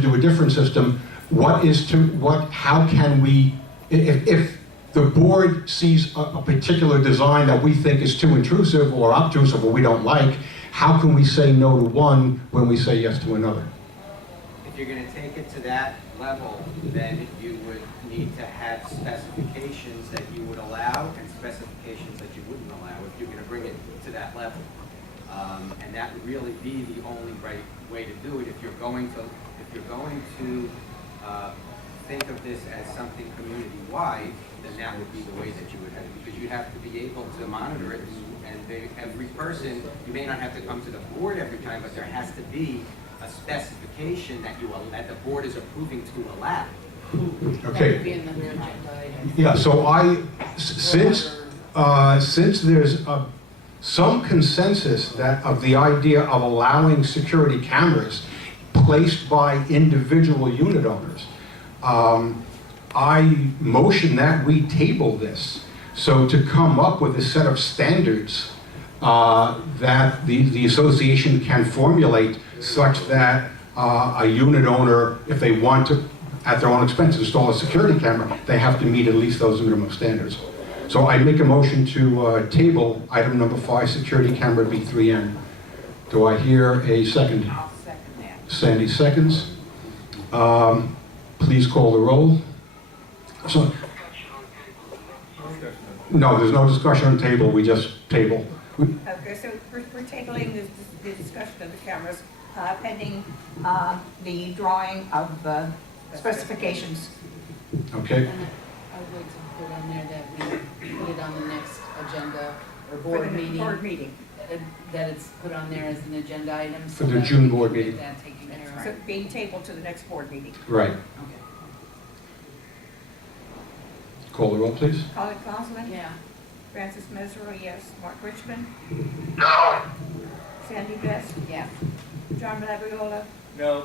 to do a different system, how can we, if the board sees a particular design that we think is too intrusive or obtrusive or we don't like, how can we say no to one when we say yes to another? If you're going to take it to that level, then you would need to have specifications that you would allow and specifications that you wouldn't allow if you're going to bring it to that level. And that would really be the only right way to do it. If you're going to think of this as something community-wide, then that would be the way that you would have it, because you have to be able to monitor it, and every person, you may not have to come to the board every time, but there has to be a specification that that the board is approving to allow. Okay. That would be another agenda item. Yeah, so since there's some consensus of the idea of allowing security cameras placed by individual unit owners, I motion that we table this. So to come up with a set of standards that the association can formulate such that a unit owner, if they want to, at their own expense, install a security camera, they have to meet at least those minimum standards. So I make a motion to table item number 5, security camera B3N. Do I hear a second? I'll second that. Sandy seconds. Please call the roll. So, no, there's no discussion on table, we just table. Okay, so we're tabling the discussion of the cameras pending the drawing of specifications. Okay, And I would like to put on there that we put it on the next agenda or For board the meeting. board meeting. That it's put on there as an agenda item. For the June board meeting. That taken care So of. being tabled to the next board meeting. right. Okay. Call the roll, please. Colin Clausen? Yeah. Francis Mesereau, yes. Mark Richmond? No. Sandy Best? Yes. John Labriola? No.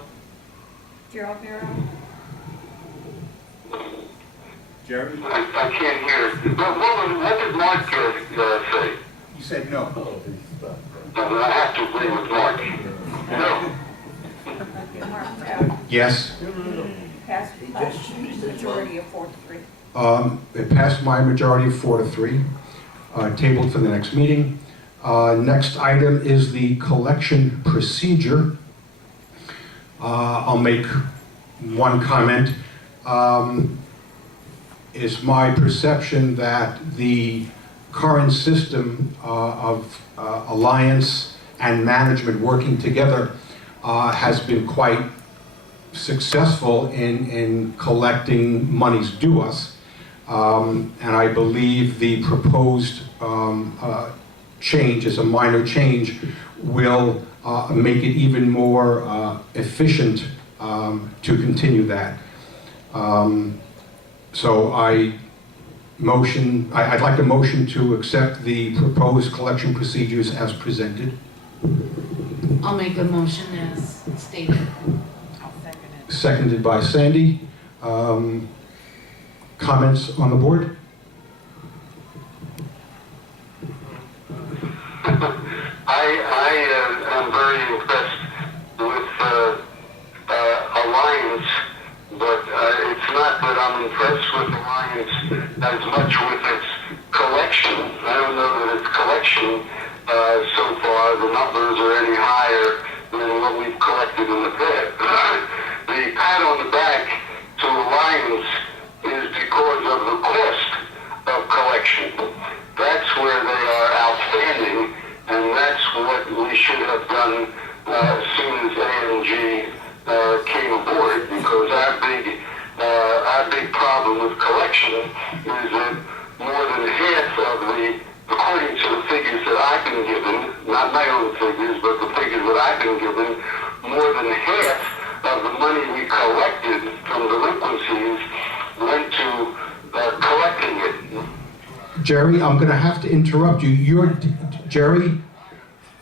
Gerald Miro? Jeremy? I can't hear. What did Mark say? You said no. I have to agree with Mark. No. Mark, Yes. passed majority of 4-3. It passed my majority of 4-3. Tabled for the next meeting. Next item is the collection procedure. I'll make one comment. It's my perception that the current system of alliance and management working together has been quite successful in collecting monies due us. And I believe the proposed change, as a minor change, will make it even more efficient to continue that. So I'd like a motion to accept the proposed collection procedures as presented. I'll make a motion as stated. I'll second it. Seconded by Sandy. Comments on the board? I am very impressed with Alliance, but it's not that I'm impressed with Alliance as much with its collection. I don't know that its collection so far, the numbers are any higher than what we've collected in the past. The pat on the back to Alliance is because of the cost of collection. That's where they are outstanding, and that's what we should have done as soon as A&G came aboard, because our big problem with collection is that more than half of according to the figures that I've been given, not my own figures, but the figures that I've been given, more than half of the money we collected from delinquencies went to collecting it. Jerry, I'm going to have to interrupt you. Jerry,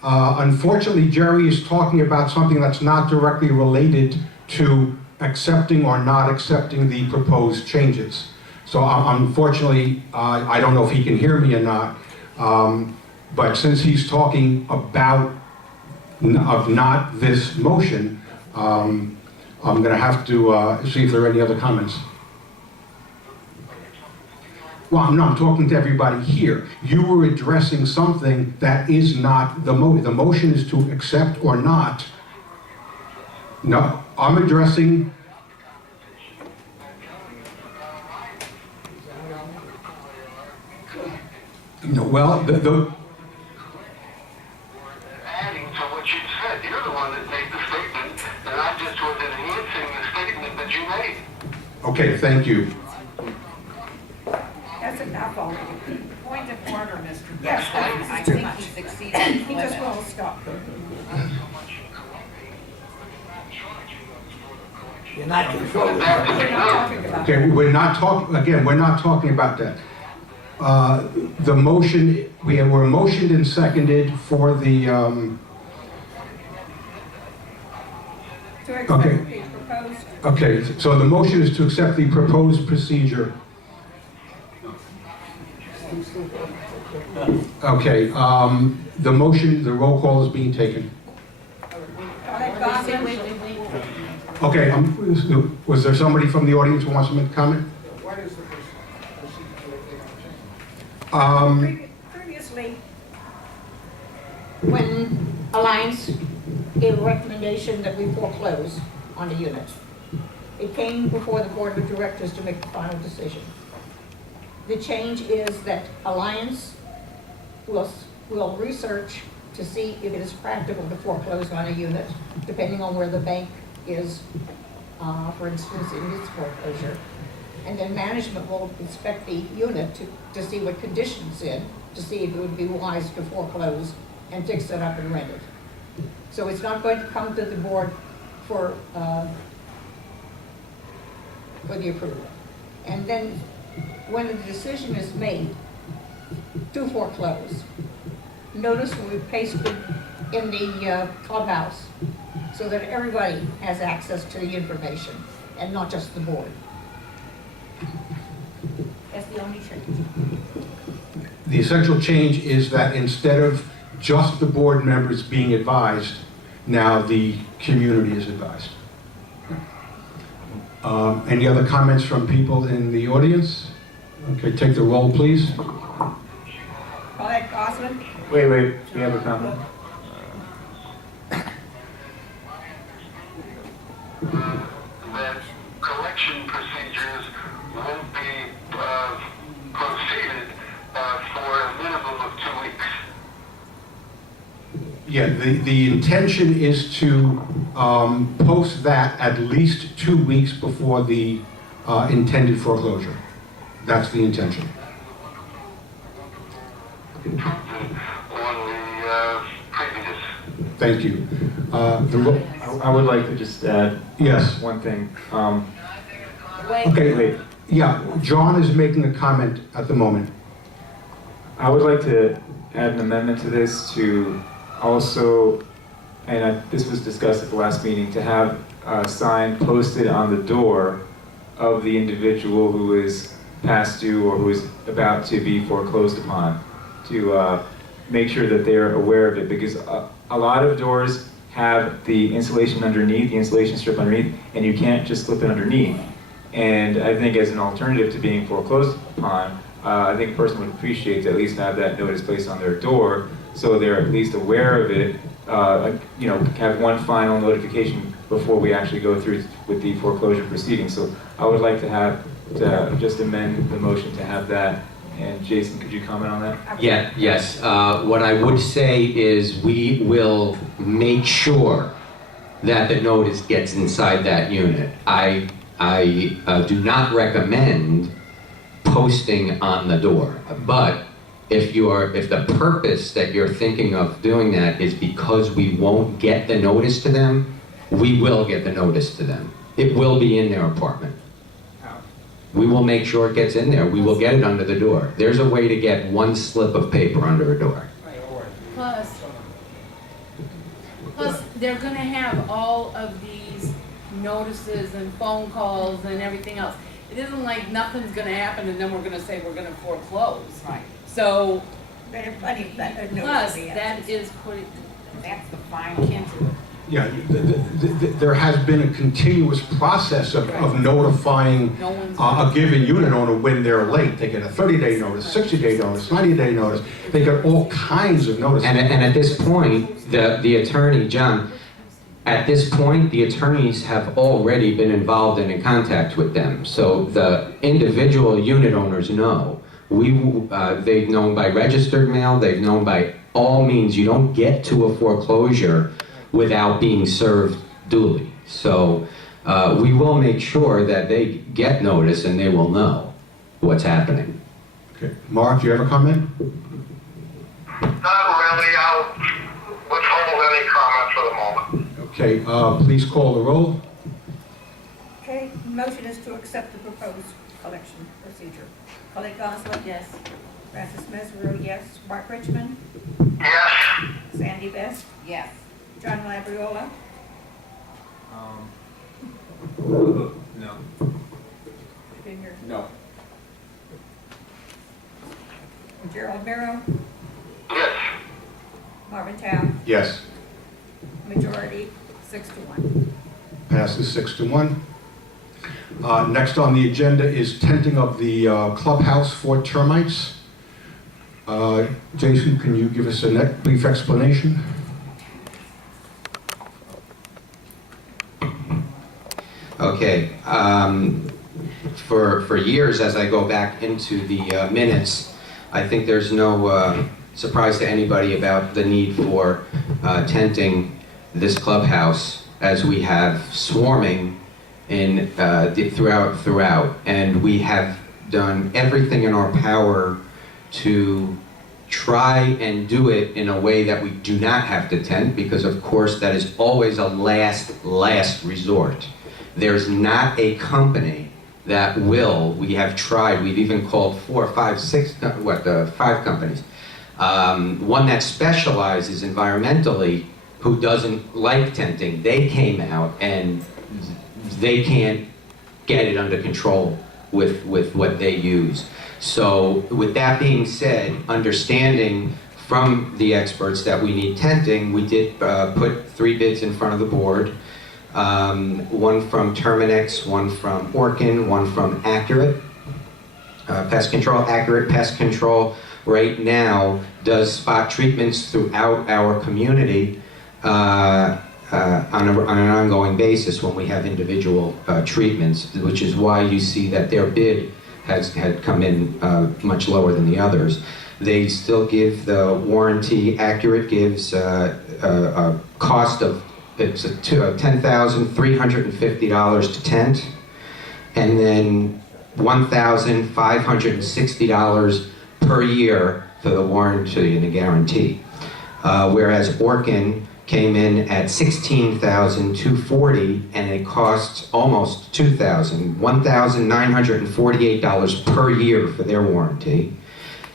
unfortunately, Jerry is talking about something that's not directly related to accepting or not accepting the proposed changes. So unfortunately, I don't know if he can hear me or not, but since he's talking about not this motion, I'm going to have to see if there are any other comments. Well, no, I'm talking to everybody here. You were addressing something that is not the motion. The motion is to accept or not. No, I'm addressing. No, well, Adding to what you said, you're the one that made the statement, and I just was enhancing the statement that you made. okay, thank you. That's enough already. Point of order, Mr. Yes, President. that I is too think much. he's exceeded his He just limit. won't stop. You're not controlling. We're not talking about Okay, we're not talking, again, we're not talking about that. The motion, we're motioned and seconded for the, to accept Okay. the proposed. okay, so the motion is to accept the proposed procedure. Okay, the motion, the roll call is being taken. Alec Bosman, Wait. Okay, was there somebody from the audience who wants to make a comment? What is the procedure? previously, when Alliance gave a recommendation that we foreclose on a unit, it came before the board of directors to make the final decision. The change is that Alliance will research to see if it is practical to foreclose on a unit, depending on where the bank is, for instance, in its foreclosure. And then management will inspect the unit to see what condition it's in, to see if it would be wise to foreclose and fix it up and rent it. So it's not going to come to the board for the approval. And then when the decision is made to foreclose, notice will be pasted in the clubhouse so that everybody has access to the information and not just the board. That's the only change. The essential change is that instead of just the board members being advised, now the community is advised. Any other comments from people in the audience? Okay, take the roll, please. Alec Bosman, Wait, we have a comment? That collection procedures won't be proceeded for a minimum of 2 weeks. Yeah, the intention is to post that at least 2 weeks before the intended foreclosure. That's the intention. Improvement on the previous. Thank you. I would like to just add Yes. one thing. Okay, Wait, yeah, John is making a comment at the moment. I would like to add an amendment to this to also, and this was discussed at the last meeting, to have a sign posted on the door of the individual who is past due or who is about to be foreclosed upon, to make sure that they're aware of it, because a lot of doors have the insulation underneath, the insulation strip underneath, and you can't just slip it underneath. And I think as an alternative to being foreclosed upon, I think a person would appreciate to at least have that notice placed on their door, so they're at least aware of it, have one final notification before we actually go through with the foreclosure proceedings. So I would like to just amend the motion to have that. And Jason, could you comment on that? Yeah, yes. What I would say is we will make sure that the notice gets inside that unit. I do not recommend posting on the door, but if the purpose that you're thinking of doing that is because we won't get the notice to them, we will get the notice to them. It will be in their apartment. We will make sure it gets in there. We will get it under the door. There's a way to get one slip of paper under a door. Plus, they're gonna have all of these notices and phone calls and everything else. It isn't like nothing's gonna happen and then we're gonna say we're gonna foreclose. Right. So, There are plenty of that plus, notice. that is putting, That's the final hint to it. Yeah, there has been a continuous process of notifying No one's. a given unit owner when they're late. They get a 30-day notice, 60-day notice, 90-day notice. They get all kinds of notices. And at this point, the attorney, John, at this point, the attorneys have already been involved and in contact with them. So the individual unit owners know. They've known by registered mail, they've known by all means. You don't get to a foreclosure without being served duly. So we will make sure that they get notice and they will know what's happening. Okay. Mark, do you have a comment? Not really. I'll withhold any comment for the moment. Okay, please call the roll. Okay, motion is to accept the proposed collection procedure. Colleen Goslin? Yes. Francis Mesereau, yes. Mark Richmond? Yes. Sandy Best? Yes. John Labriola? No. Been here. No. Gerald Miro? Yes. Marvin Town? Yes. Majority, 6-1. Passes 6-1. Next on the agenda is tenting of the clubhouse for termites. Jason, can you give us a brief explanation? Okay. For years, as I go back into the minutes, I think there's no surprise to anybody about the need for tenting this clubhouse, as we have swarming in throughout, and we have done everything in our power to try and do it in a way that we do not have to tent, because of course that is always a last resort. There's not a company that will. We have tried. We've even called 4, 5, 6, 5 companies. One that specializes environmentally, who doesn't like tenting. They came out and they can't get it under control with what they use. So with that being said, understanding from the experts that we need tenting, we did put 3 bids in front of the board. One from Terminex, one from Orkin, one from Accurate Pest Control. Accurate Pest Control right now does spot treatments throughout our community on an ongoing basis when we have individual treatments, which is why you see that their bid had come in much lower than the others. They still give the warranty. Accurate gives a cost of $10,350 to tent, and then $1,560 per year for the warranty and the guarantee. Whereas Orkin came in at $16,240, and it costs almost $1,948 per year for their warranty.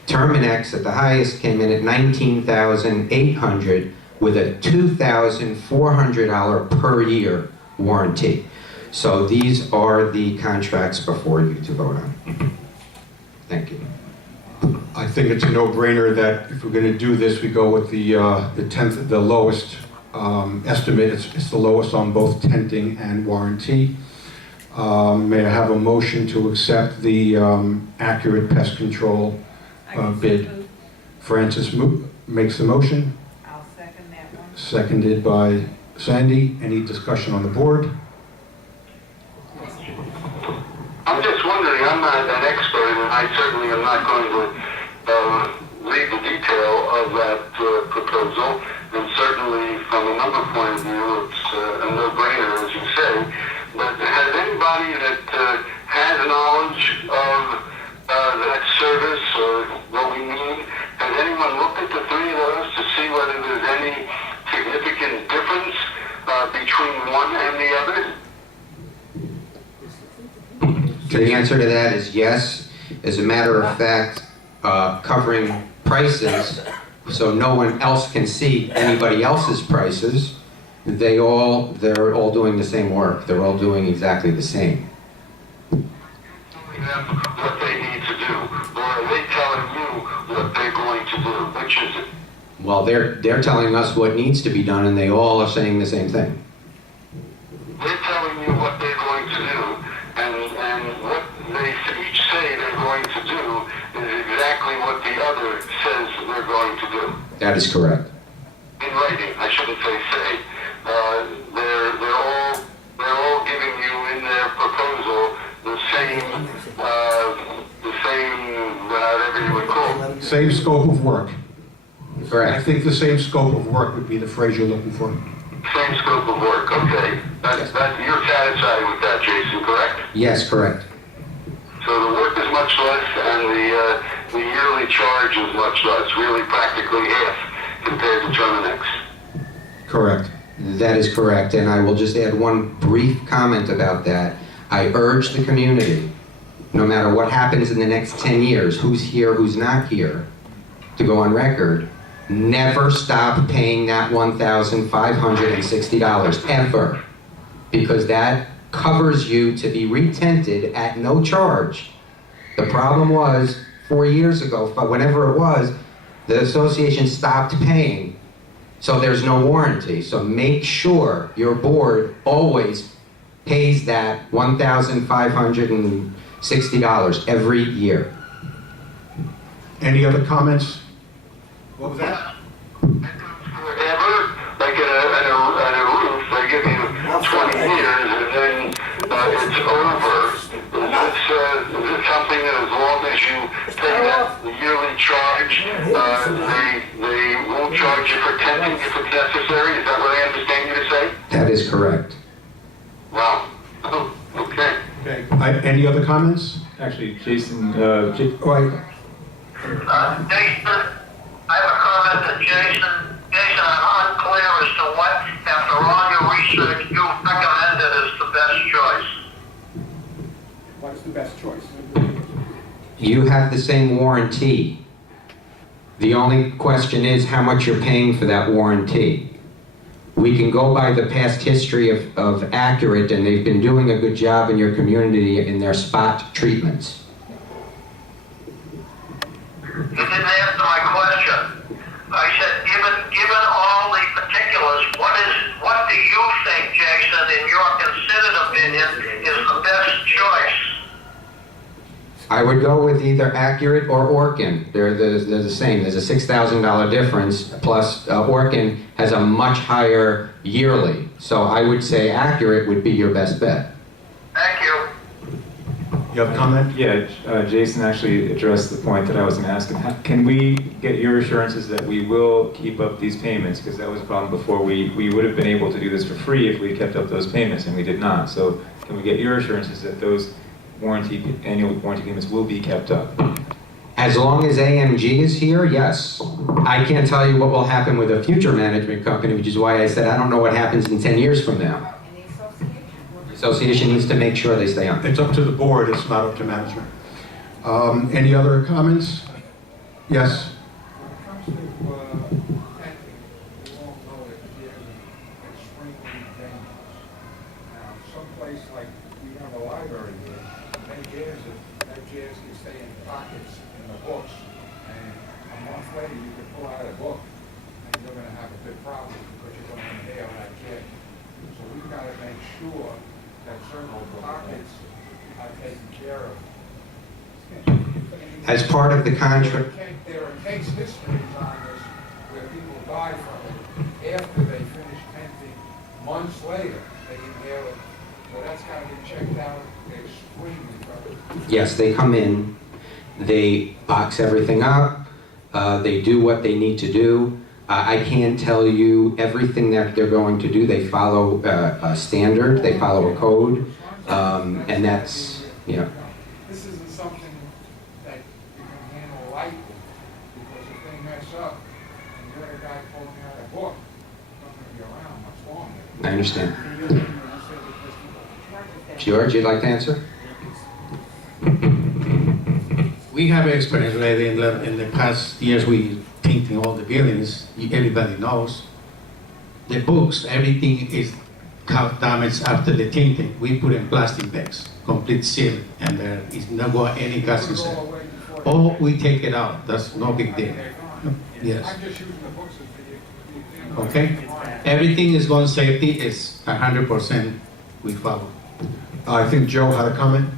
Terminex at the highest came in at $19,800 with a $2,400 per year warranty. So these are the contracts before you to vote on. Thank you. I think it's a no-brainer that if we're going to do this, we go with the lowest estimate. It's the lowest on both tenting and warranty. May I have a motion to accept the Accurate Pest Control bid? Francis makes the motion. I'll second that one. Seconded by Sandy. Any discussion on the board? I'm just wondering, I'm not an expert, and I certainly am not going to read the detail of that proposal, and certainly from a number point of view, it's a no-brainer, as you say, but has anybody that has knowledge of that service or what we need, has anyone looked at the 3 of those to see whether there's any significant difference between one and the other? The answer to that is yes. As a matter of fact, covering prices so no one else can see anybody else's prices, they're all doing the same work. They're all doing exactly the same. Telling them what they need to do, or are they telling you what they're going to do? Which is it? Well, they're telling us what needs to be done, and they all are saying the same thing. They're telling you what they're going to do, and what they each say they're going to do is exactly what the other says they're going to do. That is correct. In writing, I shouldn't say. They're all giving you in their proposal the same, whatever you would call it. Same scope of work. I Correct. think the same scope of work would be the phrase you're looking for. Same scope of work, okay. You're satisfied with that, Jason, correct? Yes, correct. So the work is much less and the yearly charge is much less, really practically half compared to Terminex. Correct. That is correct, and I will just add one brief comment about that. I urge the community, no matter what happens in the next 10 years, who's here, who's not here, to go on record, never stop paying that $1,560, ever. Because that covers you to be retented at no charge. The problem was, 4 years ago, whenever it was, the association stopped paying. So there's no warranty. So make sure your board always pays that $1,560 every year. Any other comments? What was that? Forever, like in a roof, they give you 20 years and then it's over. Is this something that as long as you pay the yearly charge, they won't charge you for tenting if it's necessary? Is that what I understand you to say? That is correct. Wow. Okay. Okay. Any other comments? Actually, Jason, Right. Jason, I have a comment to Jason. Jason, I'm unclear as to what, after all your research, you recommended as the best choice. What's the best choice? You have the same warranty. The only question is how much you're paying for that warranty. We can go by the past history of Accurate, and they've been doing a good job in your community in their spot treatments. You didn't answer my question. I said, given all the particulars, what do you think, Jason, in your considered opinion, is the best choice? I would go with either Accurate or Orkin. They're the same. There's a $6,000 difference, plus Orkin has a much higher yearly. So I would say Accurate would be your best bet. Thank you. You have a comment? yeah, Jason actually addressed the point that I was going to ask him. Can we get your assurances that we will keep up these payments? Because that was a problem before. We would have been able to do this for free if we kept up those payments, and we did not. So can we get your assurances that those annual warranty payments will be kept up? As long as AMG is here, yes. I can't tell you what will happen with a future management company, which is why I said I don't know what happens in 10 years from now. The association needs to make sure they stay on. It's up to the board, it's not up to management. Any other comments? Yes? When it comes to tenting, we all know that it is extremely dangerous. Now, someplace like, we have a library here, that jazz can stay in pockets in the books, and a month later, you can pull out a book, and you're gonna have a big problem, because you're gonna inhale that jazz. So we've gotta make sure that certain pockets are taken care of. As part of the contract, There are case histories on this where people die from it after they finish tenting. Months later, they inhale it. So that's got to be checked out extremely thoroughly. yes, they come in, they box everything up, they do what they need to do. I can't tell you everything that they're going to do. They follow a standard, they follow a code, and that's, you know. This isn't something that you can handle lightly, because if they mess up and you're the guy pulling out a book, it's not going to be around much longer. I understand. George, you'd like to answer? We have experience already in the past years. We painting all the buildings. Everybody knows the books. Everything is damaged after the tinting. We put in plastic bags, complete seal, and there is no any gas inside. Or we take it out. That's no big deal. Yes. I'm just using the books as the example. Okay? Everything is going safety is 100% we follow. I think Joe had a comment.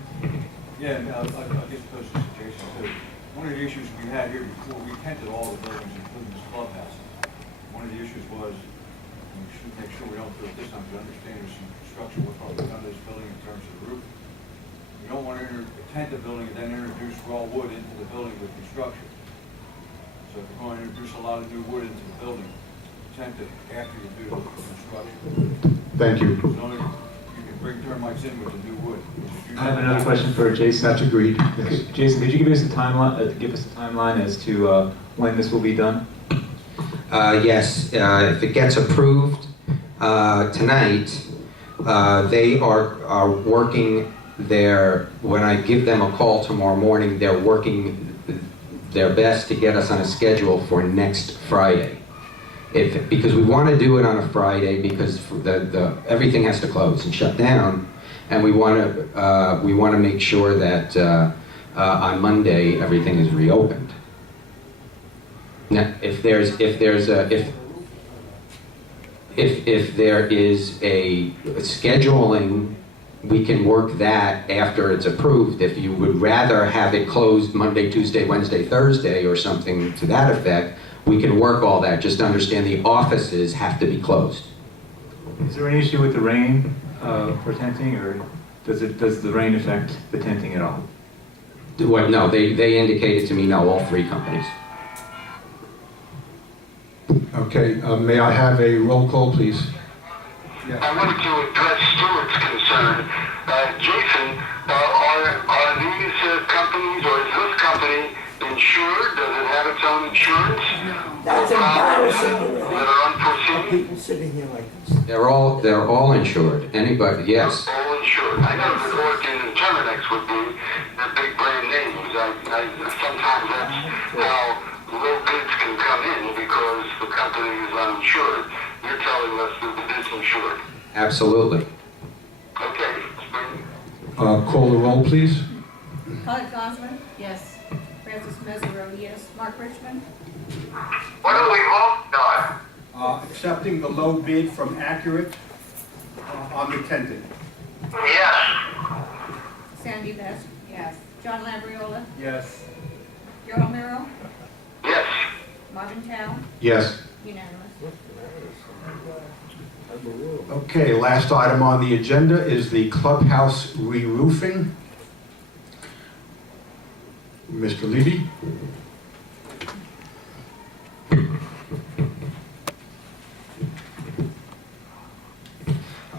Yeah, and I'll get close to Jason too. One of the issues we had here before, we tented all the buildings, including this clubhouse. One of the issues was, we should make sure we don't do it this time, but understand there's some structural work probably done to this building in terms of the roof. You don't want to tent the building and then introduce raw wood into the building with construction. So if you're going to introduce a lot of new wood into the building, tent it after you do the construction. Thank you. So only you can bring termites in with the new wood. I have another question for Jason. That's agreed. Yes. Jason, could you give us a timeline as to when this will be done? Yes, if it gets approved tonight, they are working when I give them a call tomorrow morning, they're working their best to get us on a schedule for next Friday. Because we want to do it on a Friday because everything has to close and shut down, and we want to make sure that on Monday everything is reopened. Now, if there is a scheduling, we can work that after it's approved. If you would rather have it closed Monday, Tuesday, Wednesday, Thursday, or something to that effect, we can work all that. Just understand the offices have to be closed. Is there any issue with the rain for tenting, or does the rain affect the tenting at all? What? No, they indicated to me no, all three companies. Okay, may I have a roll call, please? I wanted to address Stuart's concern. Jason, are these companies, or is this company insured? Does it have its own insurance? That's embarrassing. That are unforeseen? People sitting here like this. They're all insured. Anybody? Yes. All insured. I know that Orkin and Terminex would be the big brand names. Sometimes that's how low bids can come in because the company is uninsured. You're telling us that it is insured. Absolutely. Okay. Call the roll, please. Todd Gosman, Yes. Francis Mesereau, yes. Mark Richmond, What do we vote on? Accepting the low bid from Accurate on the tenting. Yes. Sandy Best, Yes. John Labriola, Yes. Joe Romero, Yes. Marvin Town, Yes. unanimous. Okay, last item on the agenda is the clubhouse re-roofing. Mr. Levy?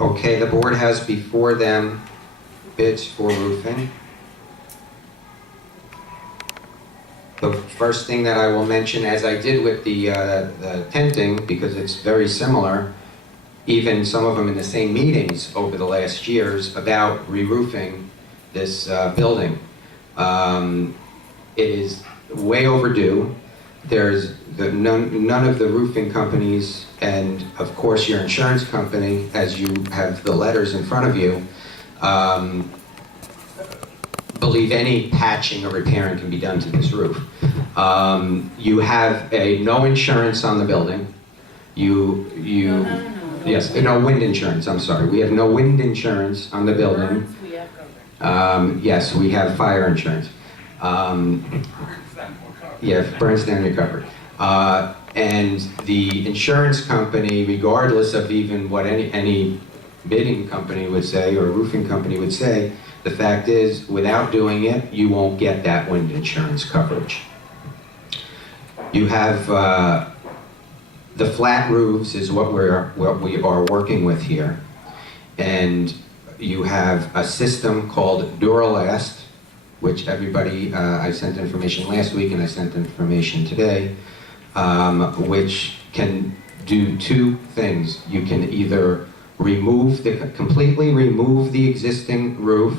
Okay, the board has before them bids for roofing. The first thing that I will mention, as I did with the tenting, because it's very similar, even some of them in the same meetings over the last years, about re-roofing this building. It is way overdue. There's none of the roofing companies, and of course your insurance company, as you have the letters in front of you, believe any patching or repairing can be done to this roof. You have no insurance on the building. No. Yes, no wind insurance, I'm sorry. We have no wind insurance on the building. Burns, we have covered. Yes, we have fire insurance. Yeah, if it burns down, you're covered. And the insurance company, regardless of even what any bidding company would say or roofing company would say, the fact is, without doing it, you won't get that wind insurance coverage. You have the flat roofs is what we are working with here, and you have a system called Duralast, which everybody, I sent information last week and I sent information today, which can do two things. You can either completely remove the existing roof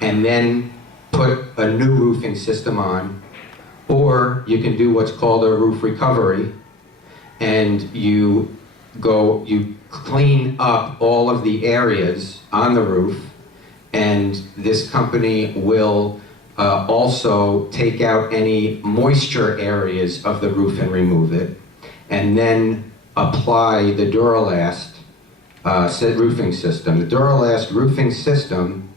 and then put a new roofing system on, or you can do what's called a roof recovery, and you clean up all of the areas on the roof, and this company will also take out any moisture areas of the roof and remove it, and then apply the Duralast roofing system. The Duralast roofing system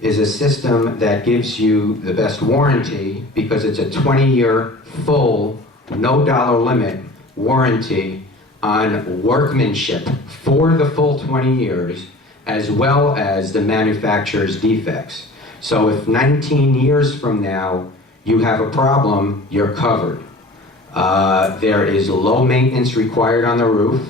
is a system that gives you the best warranty because it's a 20-year full, no dollar limit warranty on workmanship for the full 20 years, as well as the manufacturer's defects. So if 19 years from now you have a problem, you're covered. There is low maintenance required on the roof.